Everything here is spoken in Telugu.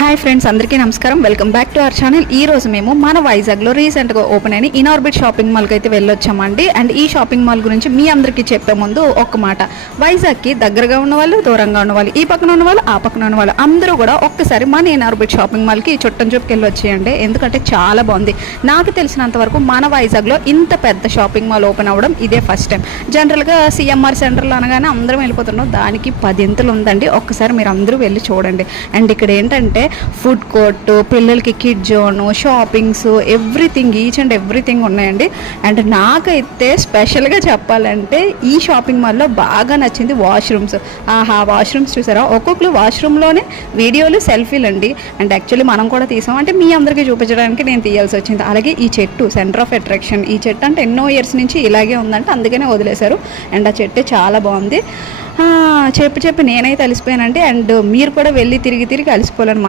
హాయ్ ఫ్రెండ్స్, అందరికీ నమస్కారం. Welcome back to our channel. ఈ రోజు మేము మన వైజాగ్లో రీసెంట్గా ఓపెన్ అయిన ఇనార్బిట్ షాపింగ్ మాల్కి అయితే వెళ్ళొచ్చామండి. అండ్ ఈ షాపింగ్ మాల్ గురించి మీ అందరికీ చెప్పే ముందు ఒక్క మాట, వైజాగ్కి దగ్గరగా ఉన్నవాళ్ళు, దూరంగా ఉన్నవాళ్ళు, ఈ పక్కన ఉన్నవాళ్ళు, ఆ పక్కన ఉన్నవాళ్ళు అందరూ కూడా ఒక్కసారి మన ఇనార్బిట్ షాపింగ్ మాల్కి చుట్టం చూపుకి వెళ్ళి వచ్చేయండి. ఎందుకంటే చాలా బాగుంది. నాకు తెలిసినంత వరకు మన వైజాగ్లో ఇంత పెద్ద షాపింగ్ మాల్ ఓపెన్ అవ్వడం ఇదే ఫస్ట్ టైం. జనరల్గా సిఎంఆర్ సెంటర్లో అనగానే అందరం వెళ్ళిపోతున్నాం, దానికి 10 ఇంతలు ఉందండి. ఒక్కసారి మీరు అందరూ వెళ్ళి చూడండి. అండ్ ఇక్కడ ఏంటంటే ఫుడ్ కోర్టు, పిల్లలకి kid zone, shoppings, everything, each and everything ఉన్నాయండి. అండ్ నాకైతే స్పెషల్గా చెప్పాలంటే ఈ షాపింగ్ మాల్లో బాగా నచ్చింది వాష్రూమ్స్. వాష్రూమ్స్ చూసారా, ఒక్కొక్కరు వాష్రూమ్లోనే వీడియోలు, సెల్ఫీలు అండి. అండ్ యాక్చువల్లీ మనం కూడా తీసాం, అంటే మీ అందరికీ చూపించడానికి నేను తీయాల్సి వచ్చింది. అలాగే ఈ చెట్టు సెంటర్ ఆఫ్ అట్రాక్షన్. ఈ చెట్టు అంటే ఎన్నో ఇయర్స్ నుంచి ఇలాగే ఉందంటే అందుకనే వదిలేశారు. అండ్ ఆ చెట్టు చాలా బాగుంది. చెప్పి నేనైతే అలసిపోయానండి. అండ్ మీరు కూడా వెళ్ళి తిరిగి అలసిపోవాలన్నమాట.